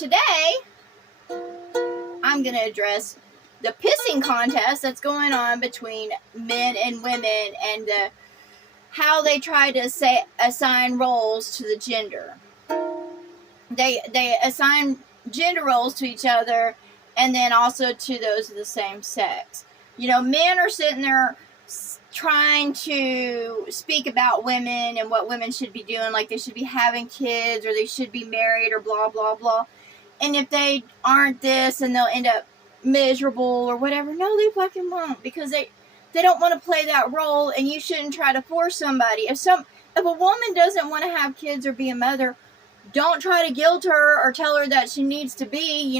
today I'm going to address the pissing contest that's going on between men and women and how they try to assign roles to the gender. They assign gender roles to each other and then also to those of the same sex. You know, men are sitting there trying to speak about women and what women should be doing, like they should be having kids or they should be married or blah, blah, blah. And if they aren't this, then they'll end up miserable or whatever. No, they fucking won't, because they don't want to play that role, and you shouldn't try to force somebody. If a woman doesn't want to have kids or be a mother, don't try to guilt her or tell her that she needs to be,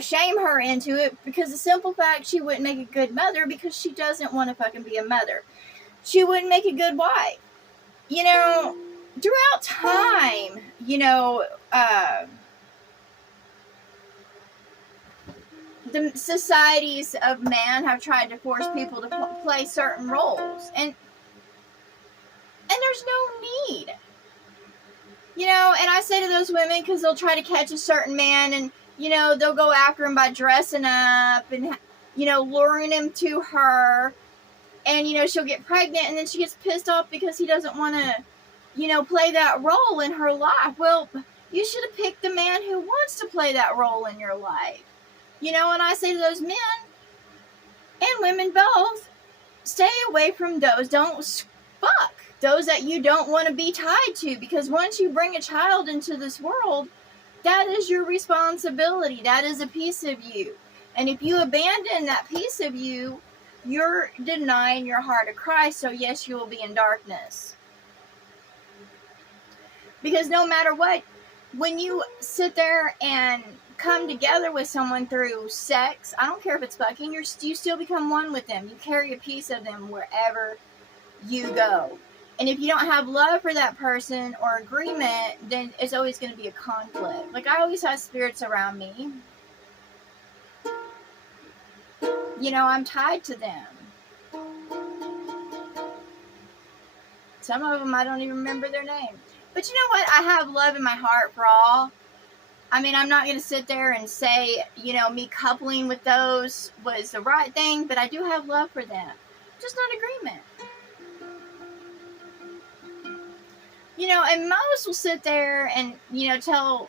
shame her into it, because the simple fact, she wouldn't make a good mother because she doesn't want to fucking be a mother. She wouldn't make a good wife. Throughout time, the societies of man have tried to force people to play certain roles, and there's no need. And I say to those women, because they'll try to catch a certain man, and they'll go after him by dressing up and luring him to her, and she'll get pregnant, and then she gets pissed off because he doesn't want to play that role in her life. Well, you should have picked the man who wants to play that role in your life. And I say to those men and women both, stay away from those. Don't fuck those that you don't want to be tied to, because once you bring a child into this world, that is your responsibility. That is a piece of you. And if you abandon that piece of you, you're denying your heart of Christ. So yes, you will be in darkness. Because no matter what, when you sit there and come together with someone through sex, I don't care if it's fucking, you still become one with them. You carry a piece of them wherever you go. And if you don't have love for that person or agreement, then it's always going to be a conflict. Like, I always have spirits around me. I'm tied to them. Some of them I don't even remember their name. But you know what? I have love in my heart for all. I mean, I'm not going to sit there and say, me coupling with those was the right thing, but I do have love for them. Just not agreement. And most will sit there and, tell,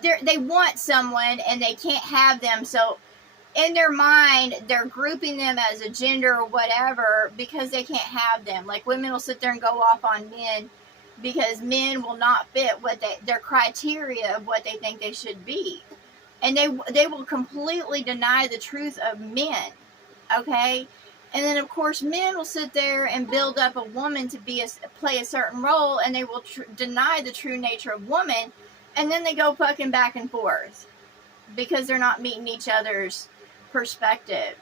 they want someone and they can't have them. So in their mind, they're grouping them as a gender or whatever because they can't have them. Like, women will sit there and go off on men because men will not fit their criteria of what they think they should be. And they will completely deny the truth of men. Okay? And then, of course, men will sit there and build up a woman to play a certain role, and they will deny the true nature of woman, and then they go fucking back and forth because they're not meeting each other's perspective.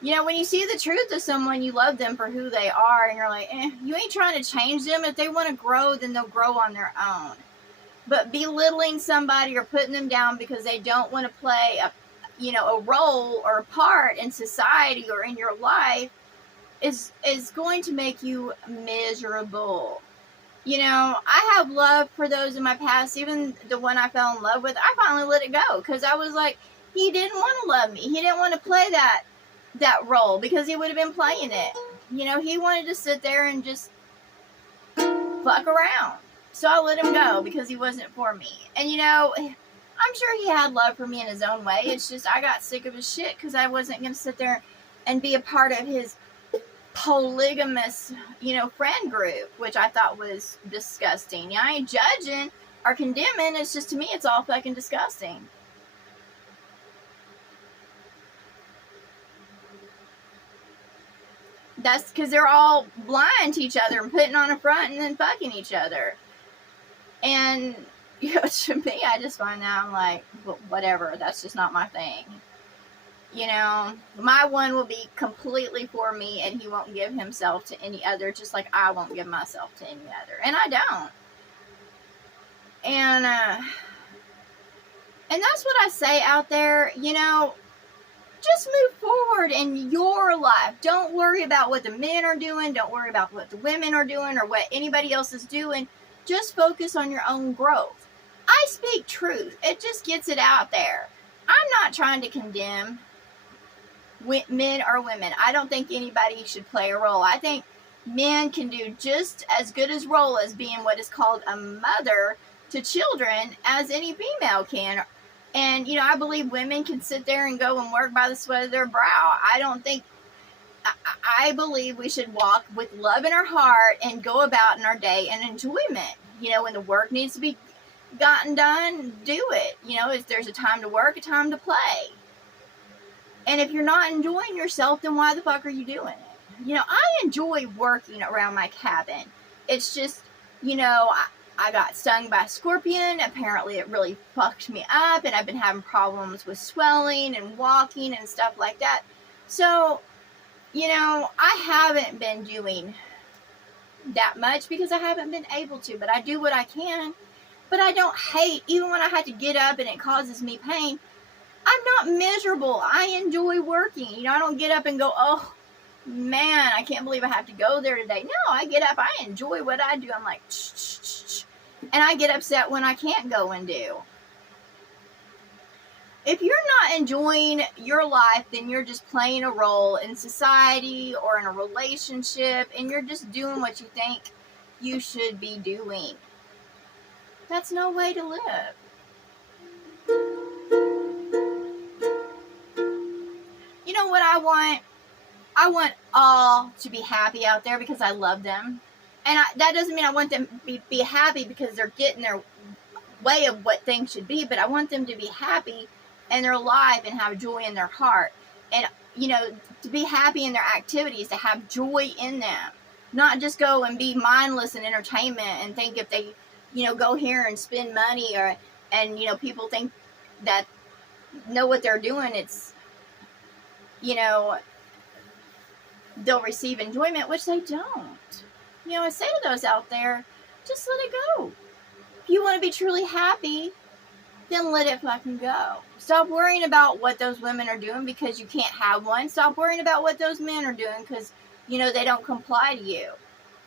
When you see the truth of someone, you love them for who they are, and you're like, you ain't trying to change them. If they want to grow, then they'll grow on their own. But belittling somebody or putting them down because they don't want to play a role or a part in society or in your life is going to make you miserable. I have love for those in my past, even the one I fell in love with. I finally let it go because I was like, he didn't want to love me. He didn't want to play that role because he would have been playing it. He wanted to sit there and just fuck around. So I let him go because he wasn't for me. And I'm sure he had love for me in his own way. It's just I got sick of his shit because I wasn't going to sit there and be a part of his polygamous, friend group, which I thought was disgusting. I ain't judging or condemning. It's just, to me, it's all fucking disgusting. That's because they're all blind to each other and putting on a front and then fucking each other. And to me, I just find out, I'm like, whatever, that's just not my thing. My one will be completely for me, and he won't give himself to any other, just like I won't give myself to any other. And I don't. And that's what I say out there, just move forward in your life. Don't worry about what the men are doing. Don't worry about what the women are doing or what anybody else is doing. Just focus on your own growth. I I speak truth. It just gets it out there. I'm not trying to condemn men or women. I don't think anybody should play a role. I think men can do just as good a role as being what is called a mother to children as any female can. And, I believe women can sit there and go and work by the sweat of their brow. I believe we should walk with love in our heart and go about in our day and enjoyment. When the work needs to be gotten done, do it. If there's a time to work, a time to play. And if you're not enjoying yourself, then why the fuck are you doing it? I enjoy working around my cabin. It's just, I got stung by a scorpion. Apparently it really fucked me up, and I've been having problems with swelling and walking and stuff like that. So, I haven't been doing that much because I haven't been able to, but I do what I can. But I don't hate, even when I had to get up and it causes me pain, I'm not miserable. I enjoy working. I don't get up and go, oh, man, I can't believe I have to go there today. No, I get up. I enjoy what I do. I'm like, shh. And I get upset when I can't go and do. If you're not enjoying your life, then you're just playing a role in society or in a relationship, and you're just doing what you think you should be doing. That's no way to live. You know what I want? I want all to be happy out there because I love them. And that doesn't mean I want them to be happy because they're getting their way of what things should be, but I want them to be happy in their life and have joy in their heart. And, to be happy in their activities, to have joy in them. Not just go and be mindless in entertainment and think if they, go here and spend money and people think that know what they're doing, it's, they'll receive enjoyment, which they don't. I say to those out there, just let it go. If you want to be truly happy, then let it fucking go. Stop worrying about what those women are doing because you can't have one. Stop worrying about what those men are doing because, they don't comply to you.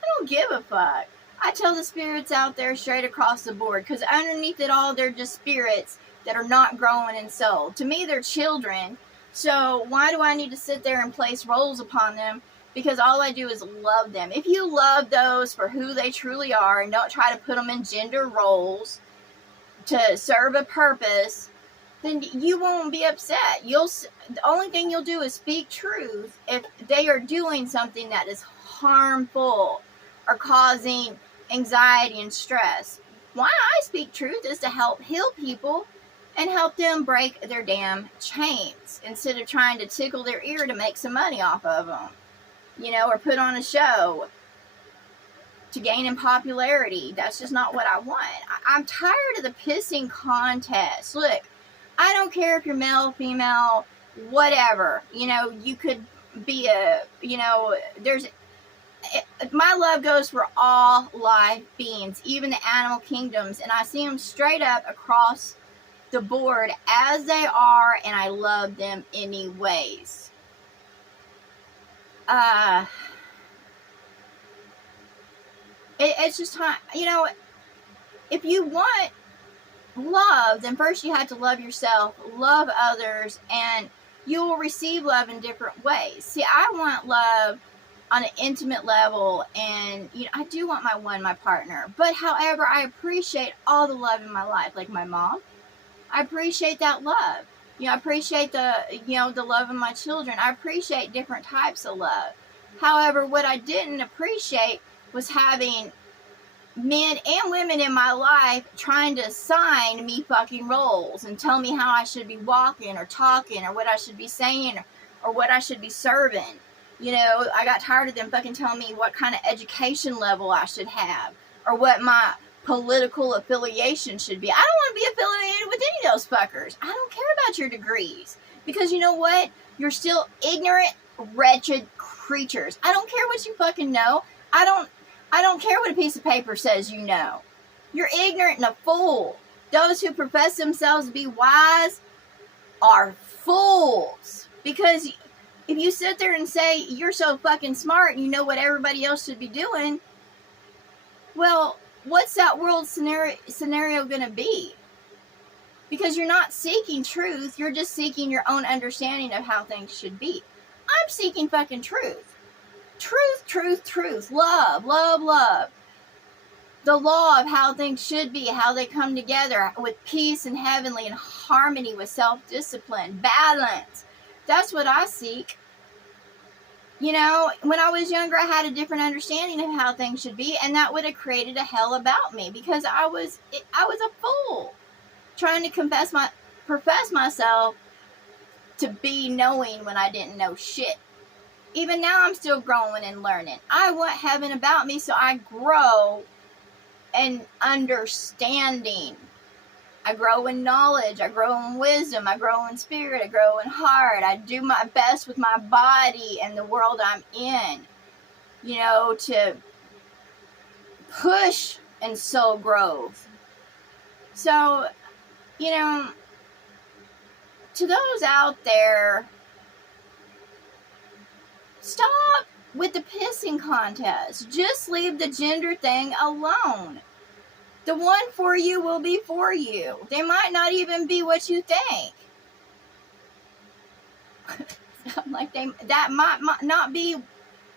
I don't give a fuck. I tell the spirits out there straight across the board because underneath it all, they're just spirits that are not growing in soul. To me, they're children. So why do I need to sit there and place roles upon them? Because all I do is love them. If you love those for who they truly are and don't try to put them in gender roles to serve a purpose, then you won't be upset. The only thing you'll do is speak truth if they are doing something that is harmful or causing anxiety and stress. Why I speak truth is to help heal people and help them break their damn chains instead of trying to tickle their ear to make some money off of them, or put on a show to gain in popularity. That's just not what I want. I'm tired of the pissing contest. Look, I don't care if you're male, female, whatever. You could be my love goes for all live beings, even the animal kingdoms, and I see them straight up across the board as they are, and I love them anyways. It's just time, if you want love, then first you have to love yourself, love others, and you will receive love in different ways. See, I want love on an intimate level, and I do want my partner, but however, I appreciate all the love in my life, like my mom. I appreciate that love. I appreciate the love of my children. I appreciate different types of love. However, what I didn't appreciate was having men and women in my life trying to assign me fucking roles and tell me how I should be walking or talking or what I should be saying or what I should be serving. I got tired of them fucking telling me what kind of education level I should have or what my political affiliation should be. I don't want to be affiliated with any of those fuckers. I don't care about your degrees because you know what? You're still ignorant, wretched creatures. I don't care what you fucking know. I don't care what a piece of paper says you know. You're ignorant and a fool. Those who profess themselves to be wise are fools. Because if you sit there and say you're so fucking smart and you know what everybody else should be doing, well, what's that world scenario going to be? Because you're not seeking truth, you're just seeking your own understanding of how things should be. I'm seeking fucking truth. Truth, truth, truth. Love, love, love. The law of how things should be, how they come together with peace and heavenly and harmony with self-discipline, balance. That's what I seek. You know, when I was younger, I had a different understanding of how things should be, and that would have created a hell about me because I was a fool trying to profess myself to be knowing when I didn't know shit. Even now, I'm still growing and learning. I want heaven about me, so I grow in understanding. I grow in knowledge, I grow in wisdom, I grow in spirit, I grow in heart. I do my best with my body and the world I'm in, you know, to push in soul growth. So, you know, to those out there, stop with the pissing contest. Just leave the gender thing alone. The one for you will be for you. They might not even be what you think. Like that might not be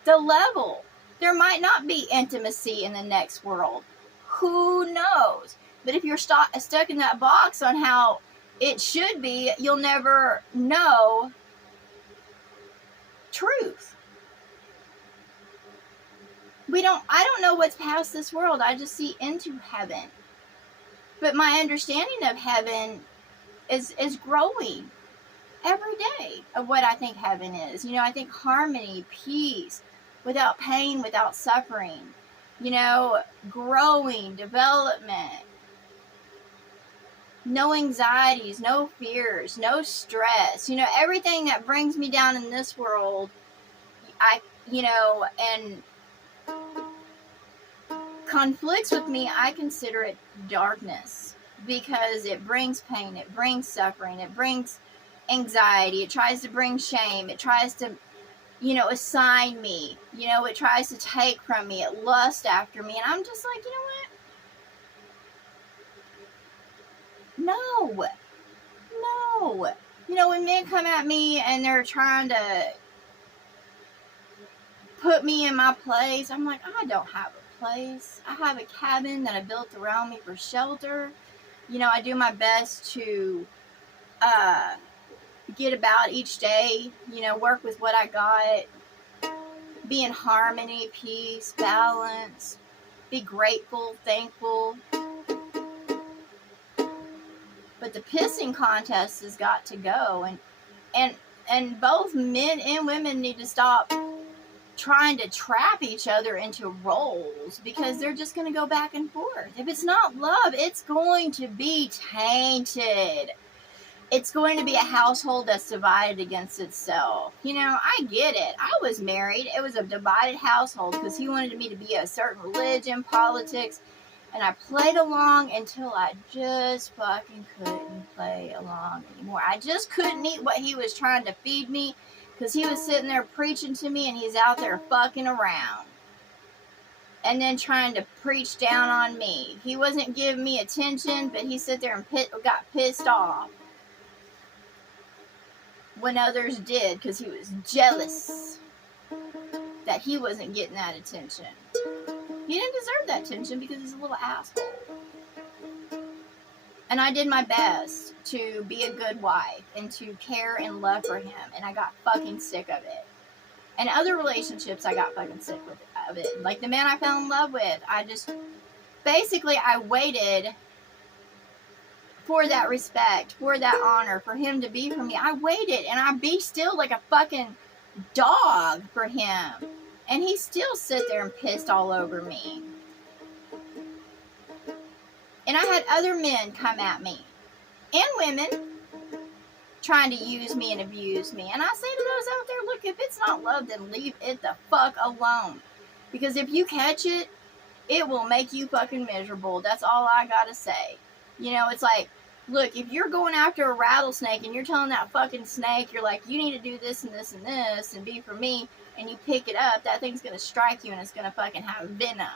the level. There might not be intimacy in the next world. Who knows? But if you're stuck in that box on how it should be, you'll never know truth. I don't know what's past this world. I just see into heaven. But my understanding of heaven is growing every day of what I think heaven is. You know, I think harmony, peace, without pain, without suffering. You know, growing, development. No anxieties, no fears, no stress. You know, everything that brings me down in this world, and conflicts with me, I consider it darkness because it brings pain, it brings suffering, it brings anxiety, it tries to bring shame, it tries to, assign me, it tries to take from me, it lusts after me, and I'm just like, you know what? No. When men come at me and they're trying to put me in my place, I'm like, I don't have a place. I have a cabin that I built around me for shelter. I do my best to get about each day, work with what I got, be in harmony, peace, balance, be grateful, thankful. But the pissing contest has got to go, and both men and women need to stop trying to trap each other into roles because they're just going to go back and forth. If it's not love, it's going to be tainted. It's going to be a household that's divided against itself. I get it. I was married. It was a divided household because he wanted me to be a certain religion, politics, and I played along until I just fucking couldn't play along anymore. I just couldn't eat what he was trying to feed me because he was sitting there preaching to me and he's out there fucking around. And then trying to preach down on me. He wasn't giving me attention, but he sat there and got pissed off when others did because he was jealous that he wasn't getting that attention. He didn't deserve that attention because he's a little asshole. And I did my best to be a good wife and to care and love for him. And I got fucking sick of it. And other relationships, I got fucking sick of it. Like the man I fell in love with, I waited for that respect, for that honor, for him to be for me. I waited and I be still like a fucking dog for him. And he still sit there and pissed all over me. And I had other men come at me. And women. Trying to use me and abuse me. And I say to those out there, look, if it's not love, then leave it the fuck alone. Because if you catch it, it will make you fucking miserable. That's all I gotta say. It's like, look, if you're going after a rattlesnake and you're telling that fucking snake, you're like, you need to do this and this and this and be for me, and you pick it up, that thing's going to strike you and it's going to fucking have venom.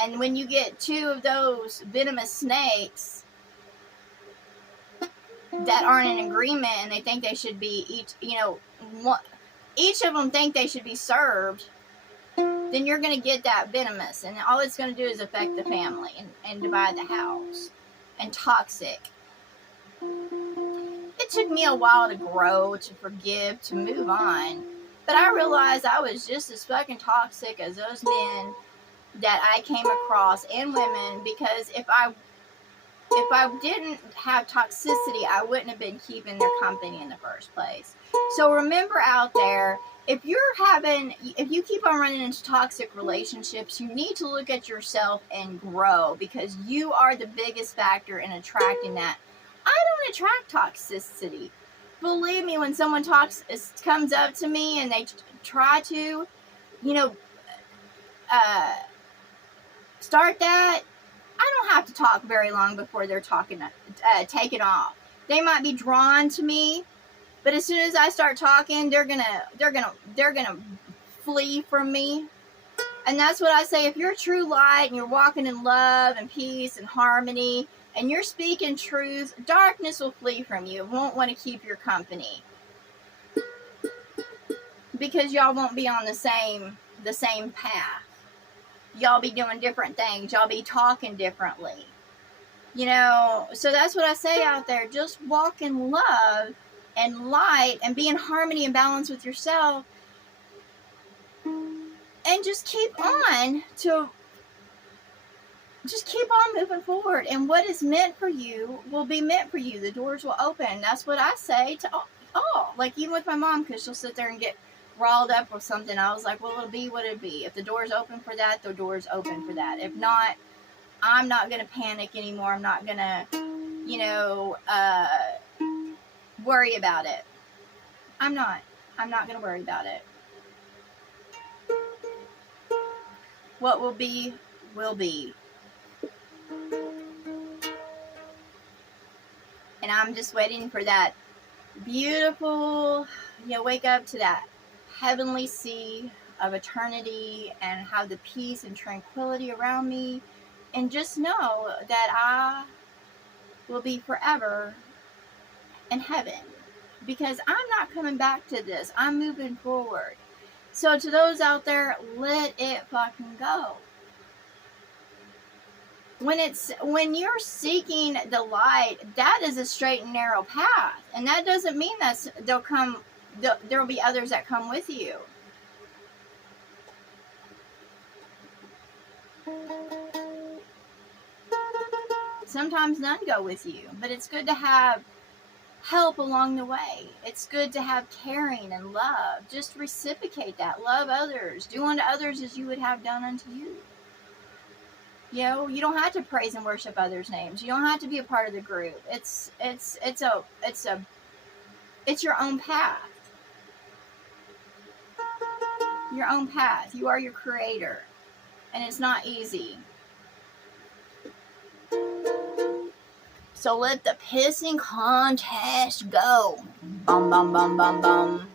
And when you get two of those venomous snakes that aren't in agreement, and they think they should be each of them think they should be served, then you're going to get that venomous, and all it's going to do is affect the family and divide the house, and toxic. It took me a while to grow, to forgive, to move on, but I realized I was just as fucking toxic as those men that I came across, and women, because if I didn't have toxicity, I wouldn't have been keeping their company in the first place. So remember out there, if you keep on running into toxic relationships, you need to look at yourself and grow, because you are the biggest factor in attracting that. I don't attract toxicity. Believe me, when someone comes up to me and they try to, start that, I don't have to talk very long before they're taking off. They might be drawn to me, but as soon as I start talking, they're gonna flee from me. And that's what I say. If you're true light and you're walking in love and peace and harmony, and you're speaking truth, darkness will flee from you. It won't want to keep your company, because y'all won't be on the same path. Y'all be doing different things. Y'all be talking differently. So that's what I say out there. Just walk in love and light and be in harmony and balance with yourself. And just keep on moving forward. And what is meant for you will be meant for you. The doors will open. That's what I say to all. Like, even with my mom, because she'll sit there and get rawled up with something. I was like, well, it'll be what it'll be. If the door's open for that, the door's open for that. If not, I'm not going to panic anymore. I'm not going to, worry about it. I'm not going to worry about it. What will be, will be. And I'm just waiting for that beautiful, wake up to that heavenly sea of eternity and have the peace and tranquility around me, and just know that I will be forever in heaven, because I'm not coming back to this. I'm moving forward. So to those out there, let it fucking go. When you're seeking the light, that is a straight and narrow path, and that doesn't mean that there will be others that come with you. Sometimes none go with you, but it's good to have help along the way. It's good to have caring and love. Just reciprocate that. Love others. Do unto others as you would have done unto you. You don't have to praise and worship others' names. You don't have to be a part of the group. It's your own path. Your own path. You are your creator. And it's not easy. So let the pissing contest go. Bum, bum, bum, bum, bum.